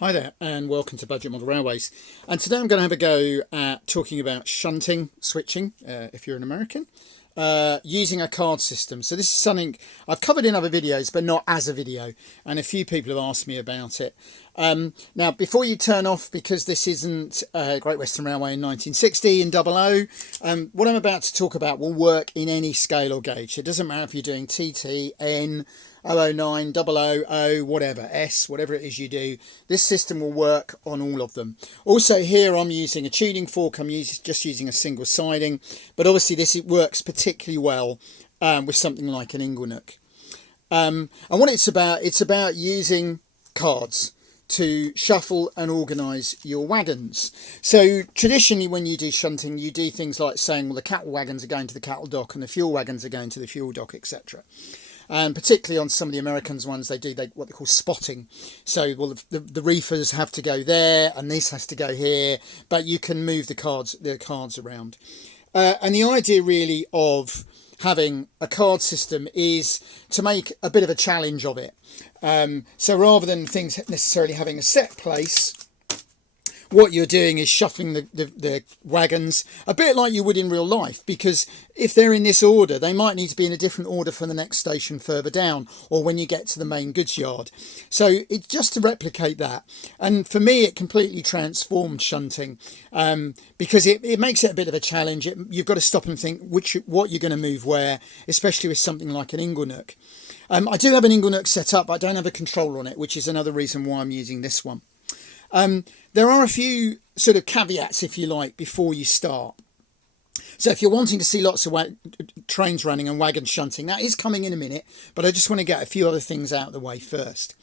Hi there and welcome to Budget Model Railways, and today I'm going to have a go at talking about shunting, switching, if you're an American, using a card system. So this is something I've covered in other videos but not as a video, and a few people have asked me about it. Now before you turn off, because this isn't Great Western Railway in 1960 in 00, what I'm about to talk about will work in any scale or gauge. It doesn't matter if you're doing TT, N, 009, 000, whatever, S, whatever it is you do, this system will work on all of them. Also here I'm using a tuning fork, I'm just using a single siding, but obviously it works particularly well with something like an inglenook. And what it's about using cards to shuffle and organise your wagons. So traditionally when you do shunting, you do things like saying, well, the cattle wagons are going to the cattle dock and the fuel wagons are going to the fuel dock, etc. And particularly on some of the Americans ones, they do what they call spotting. So, well, the reefers have to go there, and this has to go here, but you can move the cards around. And the idea really of having a card system is to make a bit of a challenge of it. So rather than things necessarily having a set place, what you're doing is shuffling the wagons a bit like you would in real life, because if they're in this order, they might need to be in a different order for the next station further down, or when you get to the main goods yard. So it's just to replicate that. And for me, it completely transformed shunting, because it makes it a bit of a challenge. You've got to stop and think what you're going to move where, especially with something like an inglenook. I do have an inglenook set up, but I don't have a controller on it, which is another reason why I'm using this one. There are a few sort of caveats, if you like, before you start. So if you're wanting to see lots of trains running and wagons shunting, that is coming in a minute, but I just want to get a few other things out of the way first.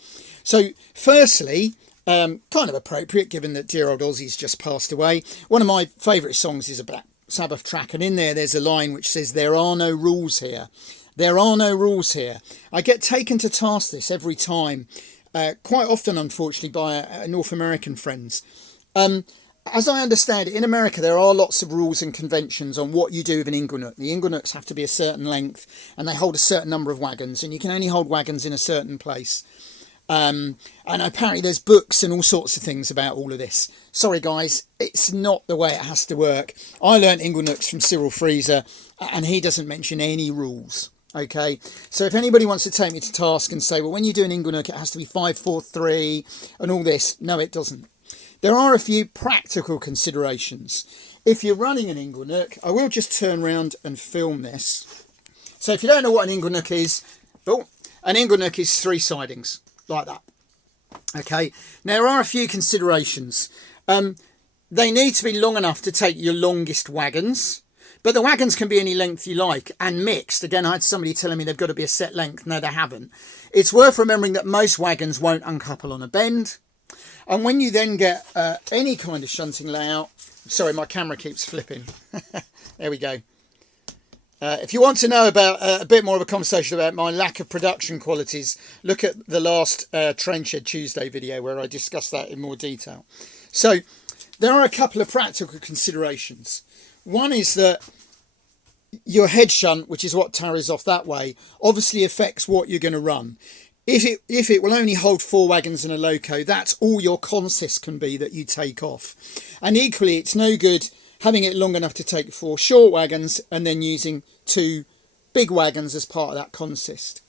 So firstly, kind of appropriate given that dear old Ozzy's just passed away, one of my favourite songs is a Black Sabbath track, and in there's a line which says, "There are no rules here. There are no rules here." I get taken to task this every time. Quite often, unfortunately, by North American friends. As I understand it, in America, there are lots of rules and conventions on what you do with an inglenook. The inglenooks have to be a certain length, and they hold a certain number of wagons, and you can only hold wagons in a certain place. And apparently there's books and all sorts of things about all of this. Sorry, guys, it's not the way it has to work. I learnt inglenooks from Cyril Freezer, and he doesn't mention any rules. Okay, so if anybody wants to take me to task and say, well, when you do an inglenook, it has to be 5-4-3 and all this. No, it doesn't. There are a few practical considerations. If you're running an inglenook, I will just turn around and film this. So if you don't know what an inglenook is, an inglenook is 3 sidings, like that. Okay, now there are a few considerations. They need to be long enough to take your longest wagons. But the wagons can be any length you like, and mixed. Again, I had somebody telling me they've got to be a set length. No, they haven't. It's worth remembering that most wagons won't uncouple on a bend. And when you then get any kind of shunting layout... Sorry, my camera keeps flipping. There we go. If you want to know about a bit more of a conversation about my lack of production qualities, look at the last Train Shed Tuesday video where I discussed that in more detail. So there are a couple of practical considerations. One is that your head shunt, which is what tarries off that way, obviously affects what you're going to run. If it will only hold 4 wagons and a loco, that's all your consist can be that you take off. And equally, it's no good having it long enough to take 4 short wagons and then using 2 big wagons as part of that consist.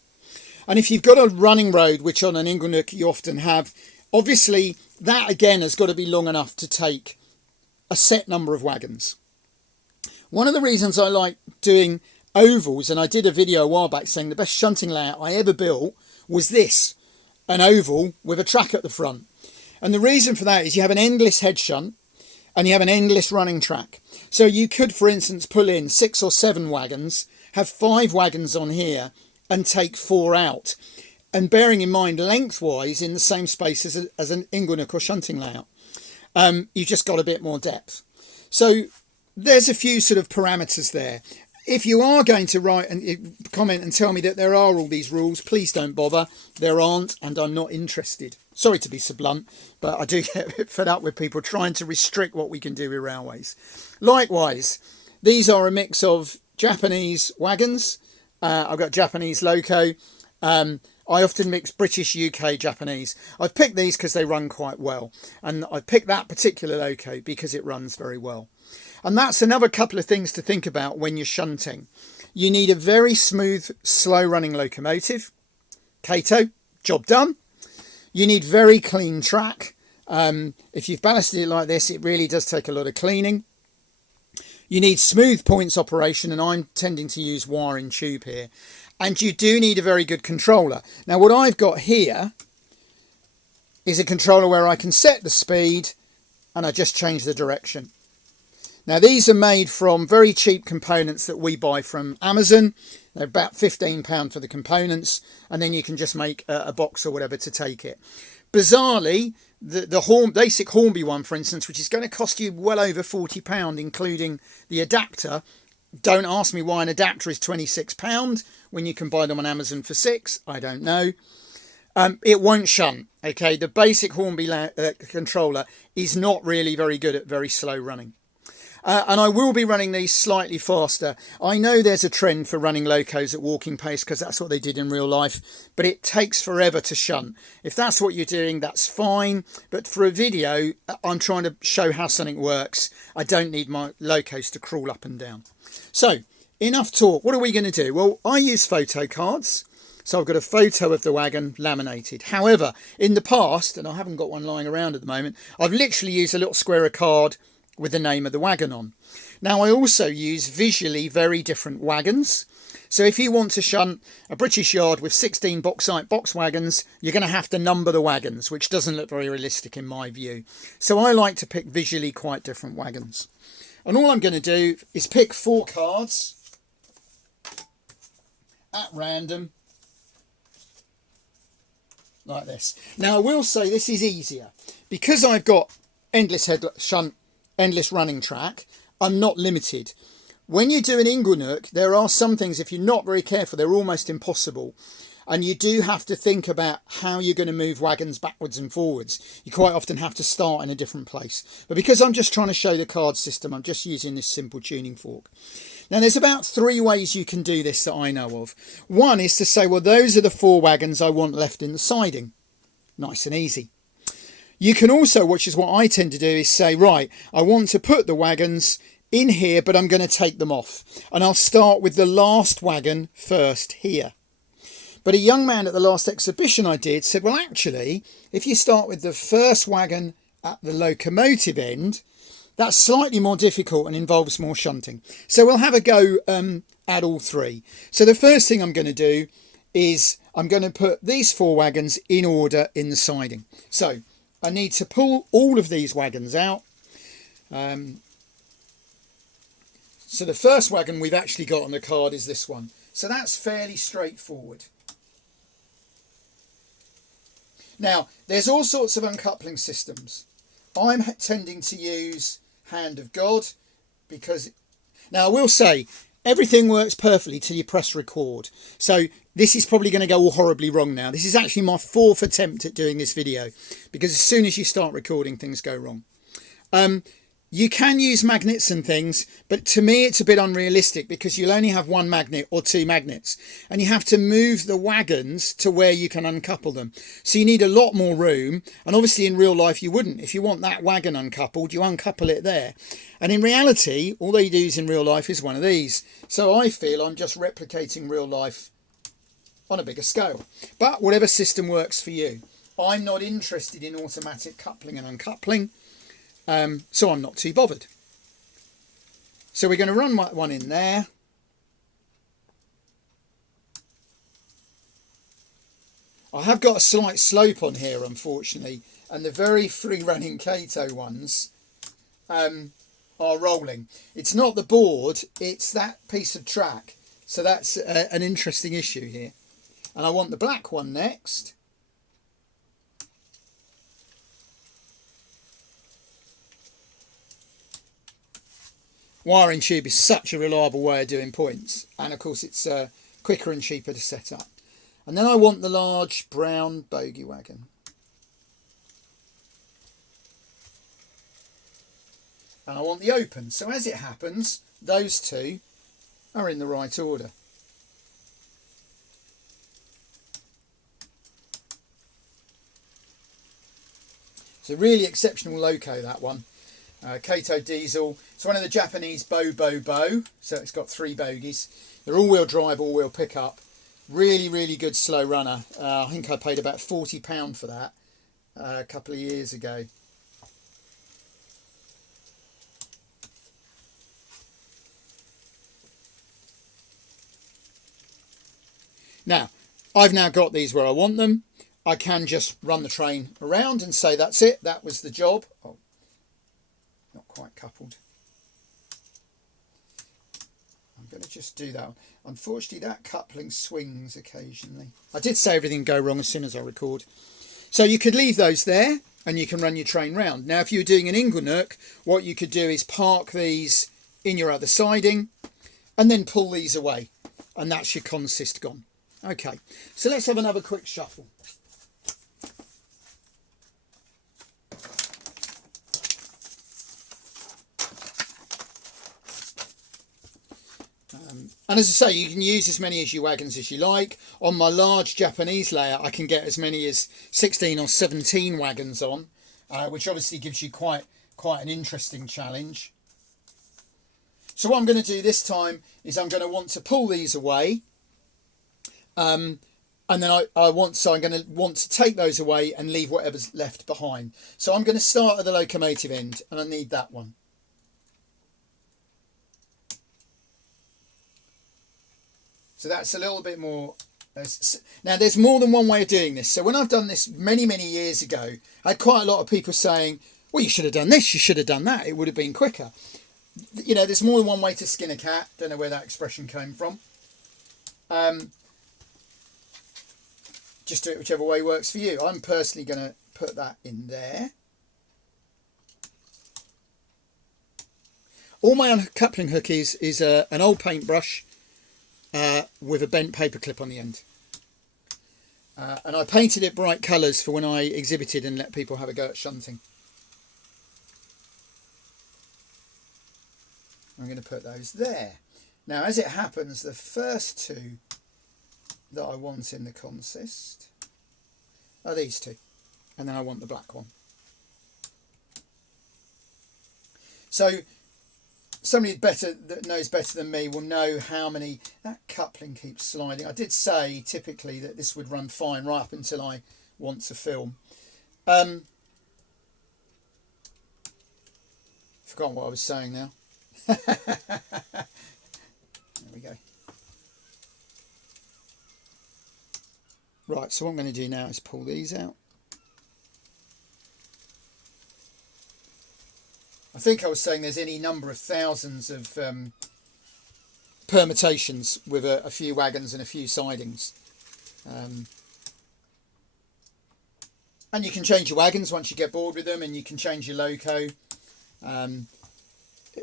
And if you've got a running road, which on an inglenook you often have, obviously that again has got to be long enough to take a set number of wagons. One of the reasons I like doing ovals, and I did a video a while back saying the best shunting layout I ever built was this, an oval with a track at the front. And the reason for that is you have an endless head shunt and you have an endless running track. So you could, for instance, pull in 6 or 7 wagons, have 5 wagons on here and take 4 out. And bearing in mind lengthwise in the same space as an inglenook or shunting layout, you just got a bit more depth. So there's a few sort of parameters there. If you are going to write and comment and tell me that there are all these rules, please don't bother. There aren't, and I'm not interested. Sorry to be so blunt, but I do get a bit fed up with people trying to restrict what we can do with railways. Likewise, these are a mix of Japanese wagons. I've got Japanese loco. I often mix British, UK, Japanese. I've picked these because they run quite well. And I picked that particular loco because it runs very well. And that's another couple of things to think about when you're shunting. You need a very smooth, slow running locomotive. Kato, job done. You need very clean track. If you've ballasted it like this, it really does take a lot of cleaning. You need smooth points operation, and I'm tending to use wire and tube here. And you do need a very good controller. Now, what I've got here is a controller where I can set the speed and I just change the direction. Now, these are made from very cheap components that we buy from Amazon. They're about £15 for the components, and then you can just make a box or whatever to take it. Bizarrely, the basic Hornby one, for instance, which is going to cost you well over £40, including the adapter. Don't ask me why an adapter is £26 when you can buy them on Amazon for £6. I don't know. It won't shunt. Okay, the basic Hornby controller is not really very good at very slow running. And I will be running these slightly faster. I know there's a trend for running locos at walking pace because that's what they did in real life, but it takes forever to shunt. If that's what you're doing, that's fine. But for a video, I'm trying to show how something works. I don't need my locos to crawl up and down. So, enough talk. What are we going to do? Well, I use photo cards. So I've got a photo of the wagon laminated. However, in the past, and I haven't got one lying around at the moment, I've literally used a little square of card with the name of the wagon on. Now, I also use visually very different wagons. So if you want to shunt a British yard with 16 bauxite box wagons, you're going to have to number the wagons, which doesn't look very realistic in my view. So I like to pick visually quite different wagons. And all I'm going to do is pick 4 cards at random, like this. Now, I will say this is easier. Because I've got endless head shunt, endless running track, I'm not limited. When you do an Inglenook, there are some things, if you're not very careful, they're almost impossible. And you do have to think about how you're going to move wagons backwards and forwards. You quite often have to start in a different place. But because I'm just trying to show the card system, I'm just using this simple tuning fork. Now, there's about 3 ways you can do this that I know of. One is to say, well, those are the 4 wagons I want left in the siding. Nice and easy. You can also, which is what I tend to do, is say, right, I want to put the wagons in here, but I'm going to take them off. And I'll start with the last wagon first here. But a young man at the last exhibition I did said, well, actually, if you start with the first wagon at the locomotive end, that's slightly more difficult and involves more shunting. So we'll have a go at all 3. So the first thing I'm going to do is I'm going to put these 4 wagons in order in the siding. So I need to pull all of these wagons out. So the first wagon we've actually got on the card is this one. So that's fairly straightforward. Now, there's all sorts of uncoupling systems. I'm tending to use Hand of God because, now I will say, everything works perfectly till you press record. So this is probably going to go all horribly wrong now. This is actually my 4th attempt at doing this video because as soon as you start recording, things go wrong. You can use magnets and things, but to me it's a bit unrealistic because you'll only have 1 magnet or 2 magnets and you have to move the wagons to where you can uncouple them. So you need a lot more room, and obviously in real life you wouldn't. If you want that wagon uncoupled, you uncouple it there. And in reality, all they use in real life is one of these. So I feel I'm just replicating real life on a bigger scale. But whatever system works for you. I'm not interested in automatic coupling and uncoupling. So I'm not too bothered. So we're going to run one in there. I have got a slight slope on here, unfortunately, and the very free running Kato ones are rolling. It's not the board, it's that piece of track. So that's an interesting issue here. And I want the black one next. Wiring tube is such a reliable way of doing points, and of course it's quicker and cheaper to set up. And then I want the large brown bogie wagon. And I want the open. So as it happens, those 2 are in the right order. It's a really exceptional loco, that one. Kato diesel. It's one of the Japanese Bo, so it's got 3 bogies. They're all-wheel drive, all-wheel pickup. Really, really good slow runner. I think I paid about £40 for that a couple of years ago. Now, I've now got these where I want them. I can just run the train around and say that's it, that was the job. Oh, not quite coupled. I'm going to just do that. Unfortunately, that coupling swings occasionally. I did say everything go wrong as soon as I record. So you could leave those there and you can run your train round. Now, if you were doing an Inglenook, what you could do is park these in your other siding and then pull these away. And that's your consist gone. Okay, so let's have another quick shuffle. And as I say, you can use as many as your wagons as you like. On my large Japanese layout, I can get as many as 16 or 17 wagons on, which obviously gives you quite an interesting challenge. So what I'm going to do this time is I'm going to want to pull these away. And then I'm going to want to take those away and leave whatever's left behind. So I'm going to start at the locomotive end, and I need that one. So that's a little bit more. Now there's more than one way of doing this. So when I've done this many years ago, I had quite a lot of people saying, well, you should have done this, you should have done that, it would have been quicker. You know, there's more than one way to skin a cat. Don't know where that expression came from. Just do it whichever way works for you. I'm personally going to put that in there. All my uncoupling hook is an old paintbrush with a bent paper clip on the end. And I painted it bright colours for when I exhibited and let people have a go at shunting. I'm going to put those there. Now, as it happens, the first 2 that I want in the consist are these 2, and then I want the black one. So somebody that knows better than me will know how many. That coupling keeps sliding. I did say typically that this would run fine right up until I want to film. Forgotten what I was saying now. There we go. Right, so what I'm going to do now is pull these out. I think I was saying there's any number of thousands of permutations with a few wagons and a few sidings. And you can change your wagons once you get bored with them, and you can change your loco.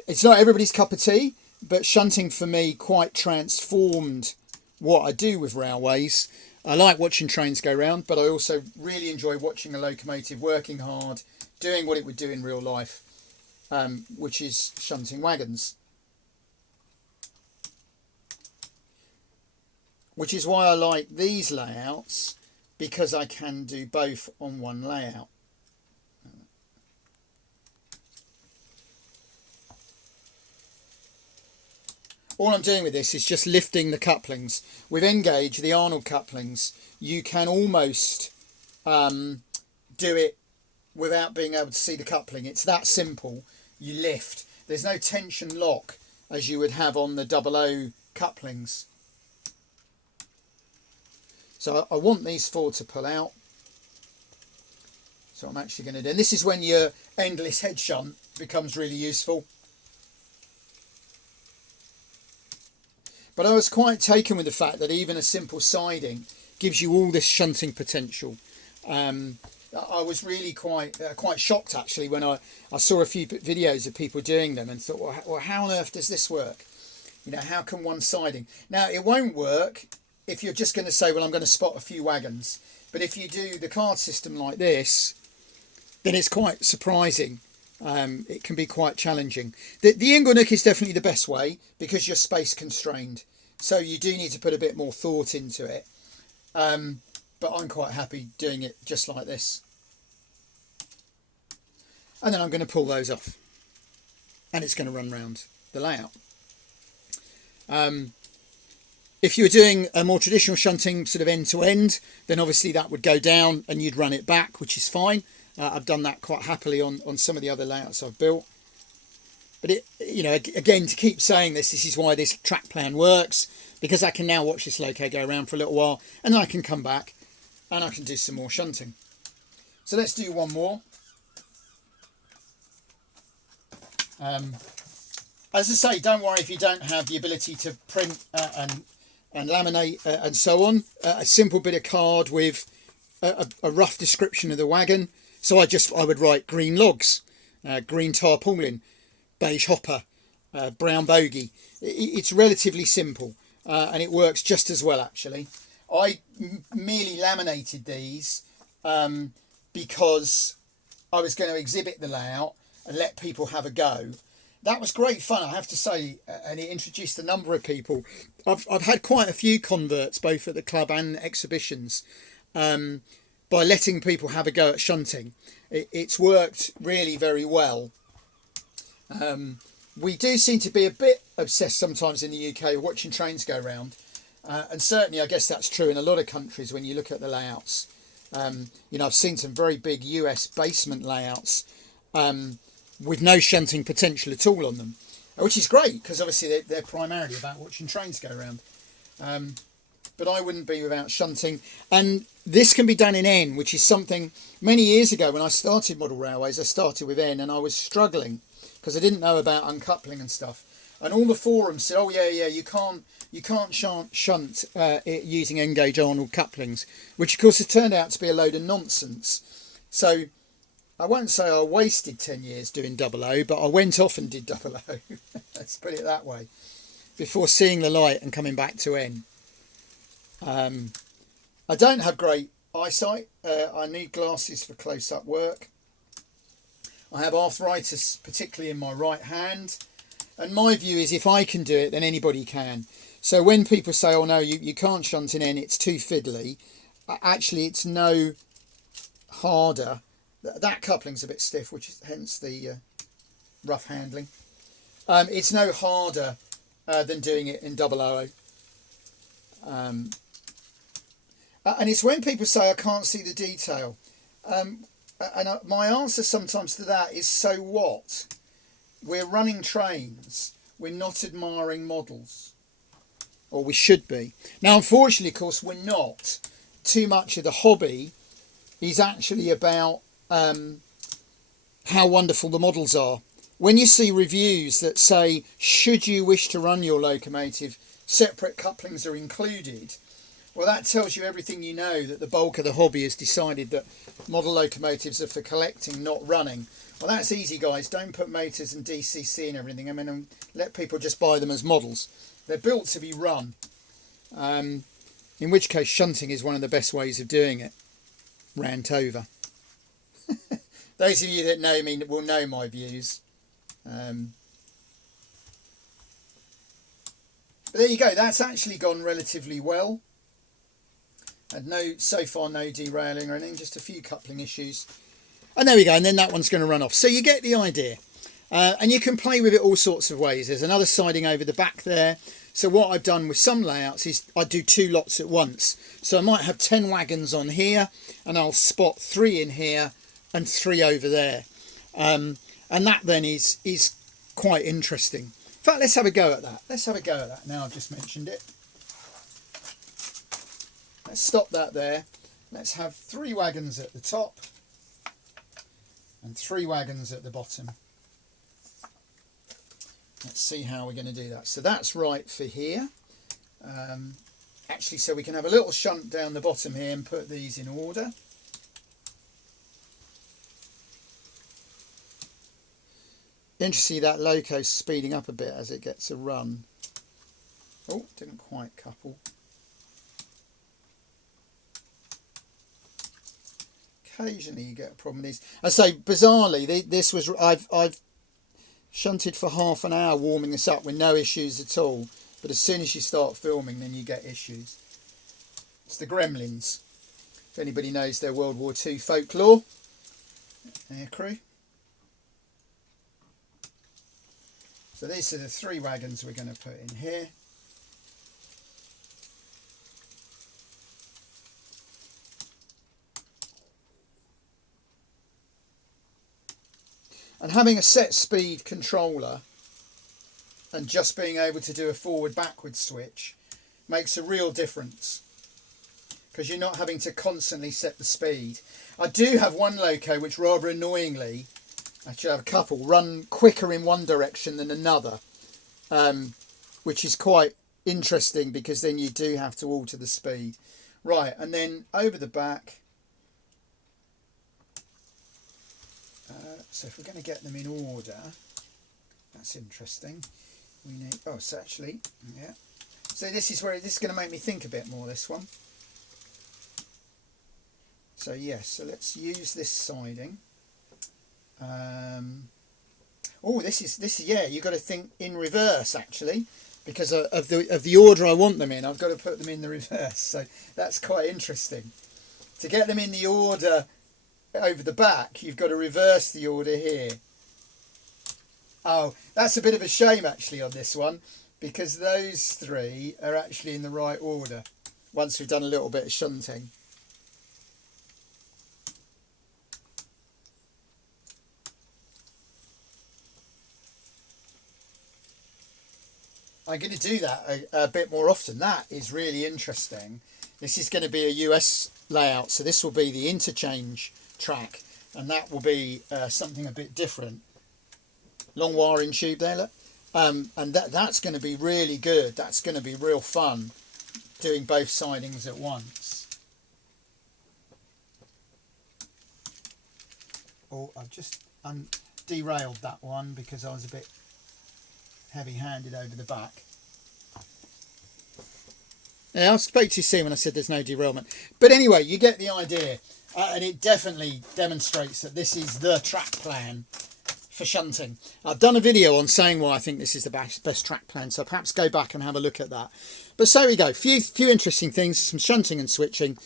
It's not everybody's cup of tea, but shunting for me quite transformed what I do with railways. I like watching trains go round, but I also really enjoy watching a locomotive working hard, doing what it would do in real life, which is shunting wagons. Which is why I like these layouts, because I can do both on one layout. All I'm doing with this is just lifting the couplings. With Engage, the Arnold couplings, you can almost do it without being able to see the coupling. It's that simple. You lift. There's no tension lock as you would have on the 00 couplings. So I want these 4 to pull out. So I'm actually going to do, and this is when your endless head shunt becomes really useful. But I was quite taken with the fact that even a simple siding gives you all this shunting potential. I was really quite shocked actually when I saw a few videos of people doing them and thought, well, how on earth does this work? You know, how can one siding? Now, it won't work if you're just going to say, well, I'm going to spot a few wagons. But if you do the card system like this, then it's quite surprising. It can be quite challenging. The Inglenook is definitely the best way because you're space constrained. So you do need to put a bit more thought into it. But I'm quite happy doing it just like this. and then I'm going to pull those off, and it's going to run round the layout. If you were doing a more traditional shunting sort of end to end, then obviously that would go down and you'd run it back, which is fine. I've done that quite happily on some of the other layouts I've built. But it, you know, again, to keep saying this is why this track plan works, because I can now watch this loco go around for a little while, and then I can come back and I can do some more shunting. So let's do one more. As I say, don't worry if you don't have the ability to print and laminate and so on. A simple bit of card with a rough description of the wagon. So I would write green logs, green tarpaulin, beige hopper, brown bogie. It's relatively simple and it works just as well actually. I merely laminated these because I was going to exhibit the layout and let people have a go. That was great fun, I have to say, and it introduced a number of people. I've had quite a few converts, both at the club and exhibitions, by letting people have a go at shunting. It's worked really very well. We do seem to be a bit obsessed sometimes in the UK watching trains go round, and certainly I guess that's true in a lot of countries when you look at the layouts. You know, I've seen some very big US basement layouts with no shunting potential at all on them, which is great because obviously they're primarily about watching trains go around. But I wouldn't be without shunting, and this can be done in N, which is something many years ago when I started model railways. I started with N and I was struggling because I didn't know about uncoupling and stuff, and all the forums said, oh yeah, you can't shunt using N gauge Arnold couplings, which of course has turned out to be a load of nonsense. So I won't say I wasted 10 years doing 00, but I went off and did 00. Let's put it that way, before seeing the light and coming back to N. I don't have great eyesight. I need glasses for close-up work. I have arthritis, particularly in my right hand. And my view is if I can do it, then anybody can. So when people say, oh no, you can't shunt in N, it's too fiddly. Actually, it's no harder. That coupling's a bit stiff, which is hence the rough handling. It's no harder than doing it in 00. And it's when people say I can't see the detail. My answer sometimes to that is, so what? We're running trains. We're not admiring models. Or we should be. Now, unfortunately, of course, we're not. Too much of the hobby is actually about how wonderful the models are. When you see reviews that say, should you wish to run your locomotive, separate couplings are included, well, that tells you everything you know, that the bulk of the hobby has decided that model locomotives are for collecting, not running. Well, that's easy, guys. Don't put motors and DCC and everything. I mean, let people just buy them as models. They're built to be run. In which case, shunting is one of the best ways of doing it. Rant over. Those of you that know me will know my views. But there you go. That's actually gone relatively well. And so far no derailing or anything, just a few coupling issues. And there we go, and then that one's going to run off. So you get the idea. And you can play with it all sorts of ways. There's another siding over the back there. So what I've done with some layouts is I do 2 lots at once. So I might have 10 wagons on here, and I'll spot 3 in here and 3 over there. And that then is quite interesting. In fact, let's have a go at that. Let's have a go at that now I've just mentioned it. Let's stop that there. Let's have 3 wagons at the top and 3 wagons at the bottom. Let's see how we're going to do that. So that's right for here. Actually, so we can have a little shunt down the bottom here and put these in order. Interesting, that loco's speeding up a bit as it gets a run. Oh, didn't quite couple. Occasionally you get a problem with these. I say bizarrely, this was I've shunted for half an hour warming this up with no issues at all. But as soon as you start filming, then you get issues. It's the Gremlins. If anybody knows their World War II folklore, aircrew. So these are the 3 wagons we're going to put in here. And having a set speed controller and just being able to do a forward-backward switch makes a real difference, because you're not having to constantly set the speed. I do have one loco which rather annoyingly, actually I have a couple, run quicker in one direction than another, which is quite interesting because then you do have to alter the speed. Right, and then over the back, so if we're going to get them in order, that's interesting. We need, oh, so actually, yeah. So this is where this is going to make me think a bit more, this one. So yes, so let's use this siding. Oh, this is yeah. You've got to think in reverse actually, because of the order I want them in. I've got to put them in the reverse. So that's quite interesting. To get them in the order over the back, you've got to reverse the order here. Oh, that's a bit of a shame actually on this one, because those 3 are actually in the right order once we've done a little bit of shunting. I'm going to do that a bit more often. That is really interesting. This is going to be a US layout, so this will be the interchange track, and that will be something a bit different. Long wiring tube there, look. And that's going to be really good. That's going to be real fun, doing both sidings at once. Oh, I've just derailed that one because I was a bit heavy-handed over the back. Yeah, I spoke too soon when I said there's no derailment. But anyway, you get the idea. And it definitely demonstrates that this is the track plan for shunting. I've done a video on saying why I think this is the best track plan, so perhaps go back and have a look at that. But so we go. Few interesting things, some shunting and switching,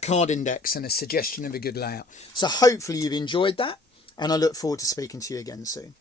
card index, and a suggestion of a good layout. So hopefully you've enjoyed that, and I look forward to speaking to you again soon.